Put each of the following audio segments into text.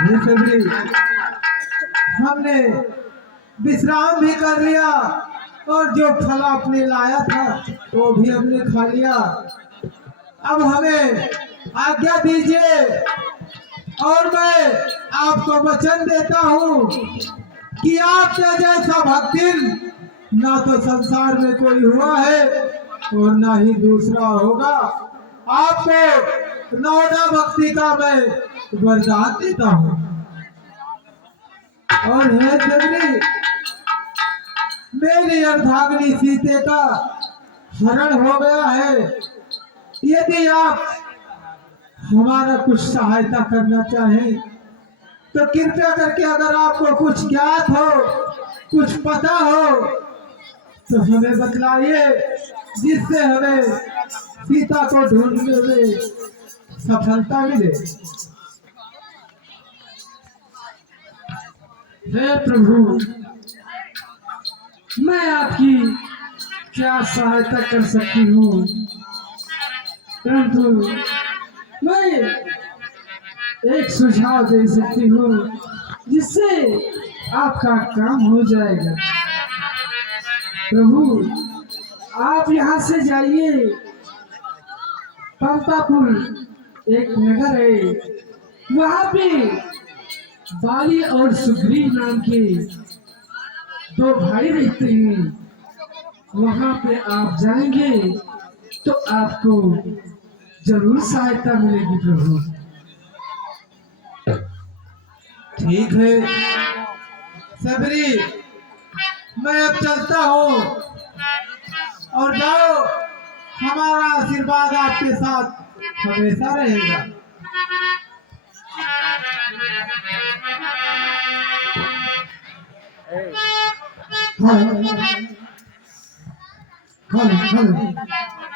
ये सबरी हमने विश्राम भी कर लिया और जो फल आपने लाया था वो भी हमने खा लिया। अब हमें आज्ञा दीजिए और मैं आपको वचन देता हूँ कि आपके जैसा भक्तिन ना तो संसार में कोई हुआ है और ना ही दूसरा होगा। आपको नौना भक्ति का मैं वरदान देता हूँ। और है जगनी, मेरी अर्धांगिनी सीते का हरण हो गया है। यदि आप हमारा कुछ सहायता करना चाहें तो कृपया करके अगर आपको कुछ ज्ञात हो, कुछ पता हो तो हमें बतलाइए, जिससे हमें सीता को ढूंढने में सफलता मिले। हे प्रभु, मैं आपकी क्या सहायता कर सकती हूँ, परंतु मैं एक सुझाव दे सकती हूँ जिससे आपका काम हो जाएगा। प्रभु, आप यहाँ से जाइए, पंपापुर एक नगर है, वहाँ पे बाली और सुग्रीव नाम के दो भाई रहते हैं। वहाँ पे आप जाएंगे तो आपको जरूर सहायता मिलेगी प्रभु। ठीक है सबरी, मैं अब चलता हूँ और जाओ, हमारा आशीर्वाद आपके साथ हमेशा रहेगा।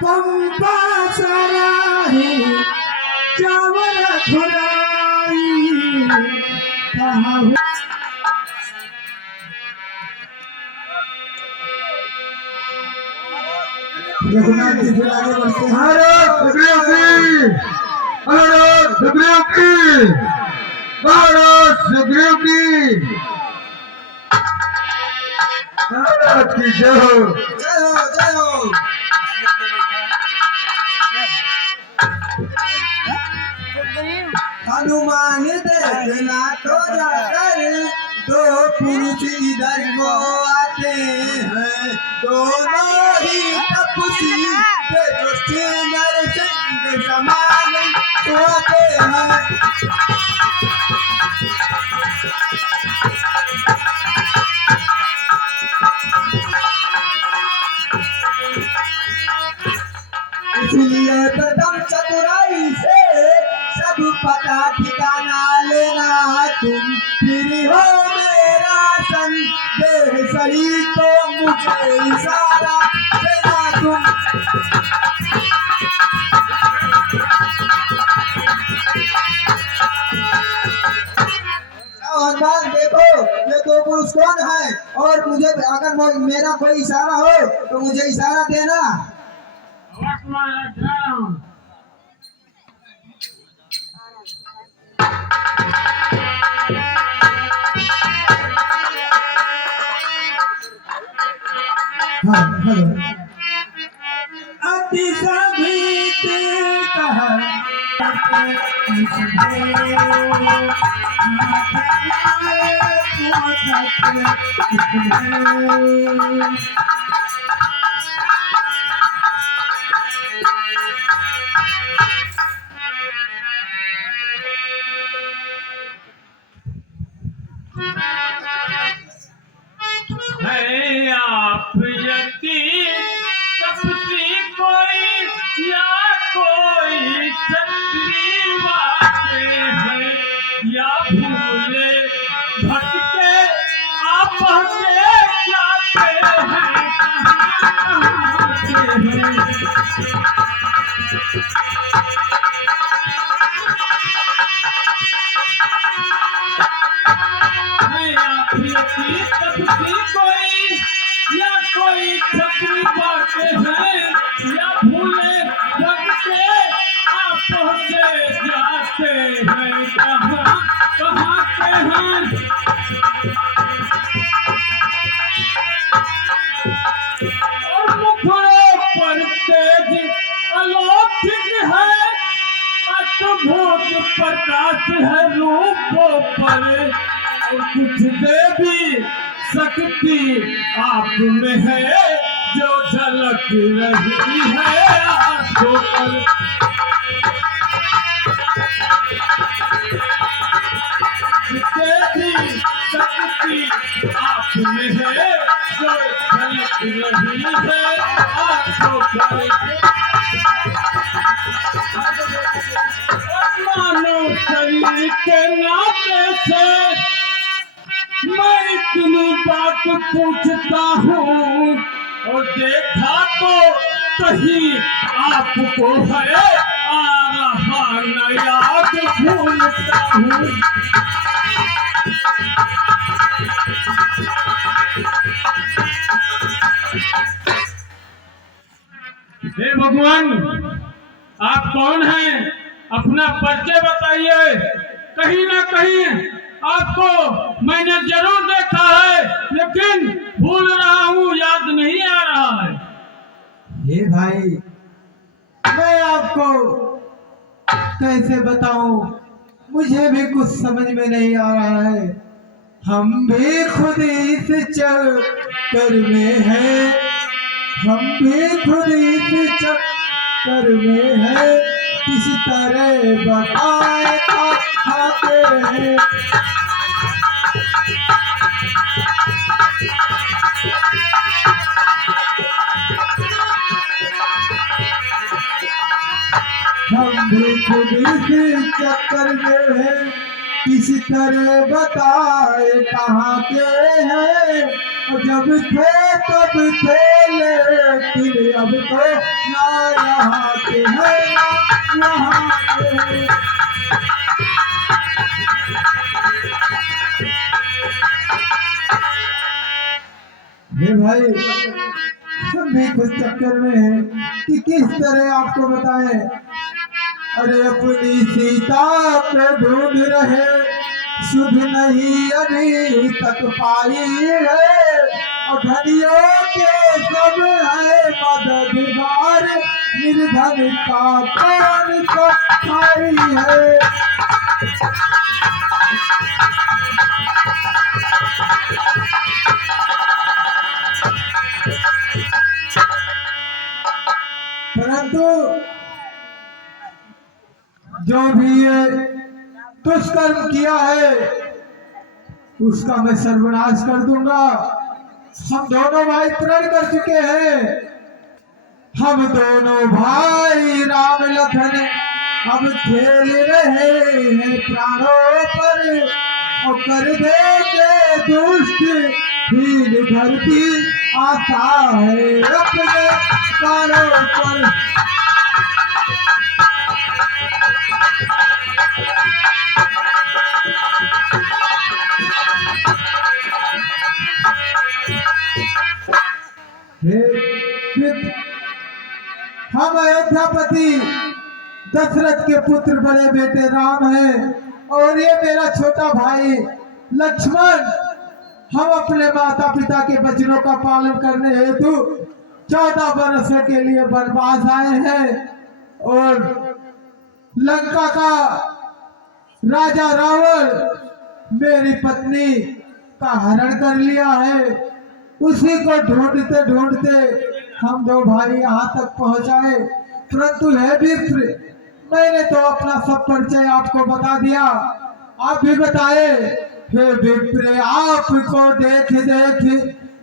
पंपा सराही चावल खुराई कहाँ रघुनाथ जी फिर आगे बढ़ते हैं। सुग्रीव की महाराज की जय हो। जय हो जय हो। हनुमान देखना तो जाकर दो पुरुष इधर को आते हैं, दोनों ही तपस्वी वे जो नर सिंह समान होते हैं। इसलिए प्रथम चतुराई से सब पता ठिकाना लेना तुम, फिर हो मेरा संदेह सही तो मुझे इशारा देना तुम। और देखो ये दो पुरुष कौन है, और मुझे अगर मेरा कोई इशारा हो तो मुझे इशारा देना। अति सभीत कहा है आप यति तपसी कोई या कोई चक्री वाके हैं, या भूले भटके आप के जाते हैं, कहाँ है आप यति तपसी कोई या है रूपों पर और कुछ देवी शक्ति आप में है जो झलक रही है आंखों पर। देवी शक्ति आप में है जो झलक रही है आंखों पर। मानव शरीर के नाते से मैं इतनी बात पूछता हूँ और देखा तो कहीं आपको है आ रहा न याद भूलता हूँ। हे भगवान, आप कौन हैं? अपना परिचय बताइए। कहीं ना कहीं आपको मैंने जरूर देखा है, लेकिन भूल रहा हूँ, याद नहीं आ रहा है। हे भाई, मैं आपको कैसे बताऊं, मुझे भी कुछ समझ में नहीं आ रहा है। हम भी खुद इस चक्कर में हैं, हम भी खुद इस चक्कर में हैं, किस तरह बताए खाते हैं। हम भी खुद इस चक्कर में हैं, किस तरह बताए कहाँ के हैं। और जब थे तब थे, लेकिन अब तो ना यहाँ के हैं ना वहाँ के हैं। हे भाई, हम भी कुछ चक्कर में हैं कि किस तरह आपको बताएं। अरे अपनी सीता को ढूंढ रहे, शुभ नहीं अभी तक पाई है। और धनियों के सब है मददगार, निर्धन का कौन सहाय है। परंतु जो भी ये दुष्कर्म किया है उसका मैं सर्वनाश कर दूंगा। हम दोनों भाई प्रण कर चुके हैं, हम दोनों भाई राम लखन अब खेल रहे हैं प्राणों पर। और कर देंगे दुष्ट हीन धरती, आशा है अपने प्राणों पर। हम अयोध्यापति दशरथ के पुत्र बड़े बेटे राम हैं, और ये मेरा छोटा भाई लक्ष्मण। हम अपने माता पिता के वचनों का पालन करने हेतु 14 वर्षों के लिए वनवास आए हैं। और लंका का राजा रावण मेरी पत्नी का हरण कर लिया है। उसी को ढूंढते ढूंढते हम दो भाई यहाँ तक पहुँचाए। परंतु है विप्र, मैंने तो अपना सब परिचय आपको बता दिया, आप भी बताए। हे विप्र, आपको देख देख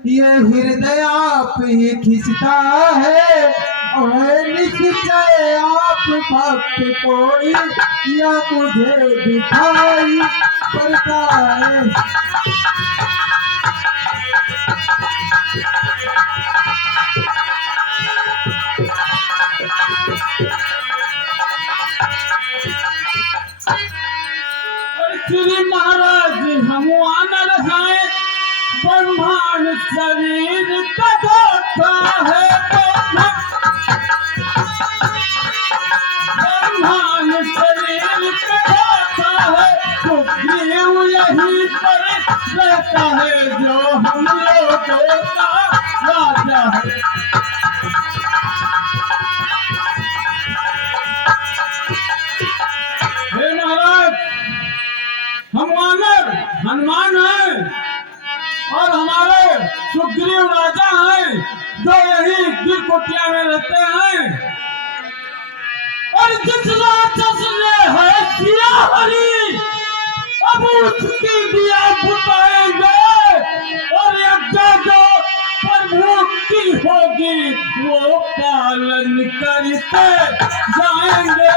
ये हृदय आप ही खिंचता है। और निश्चय आप भक्त कोई या मुझे दिखाई पड़ता है। श्री महाराज, हम वानर हैं, ब्रह्मांड शरीर का धोखा है। ब्रह्मांड शरीर का धोखा है, तो यही पर रहता है जो हम लोगों का राजा है। हे महाराज, देव राजा हैं जो यही गिरकोटिया में रहते हैं। और जिस राक्षस ने है सिया हरी, अब उसकी दिया बुताएंगे और यज्ञ जो प्रभु की होगी वो पालन करते जाएंगे।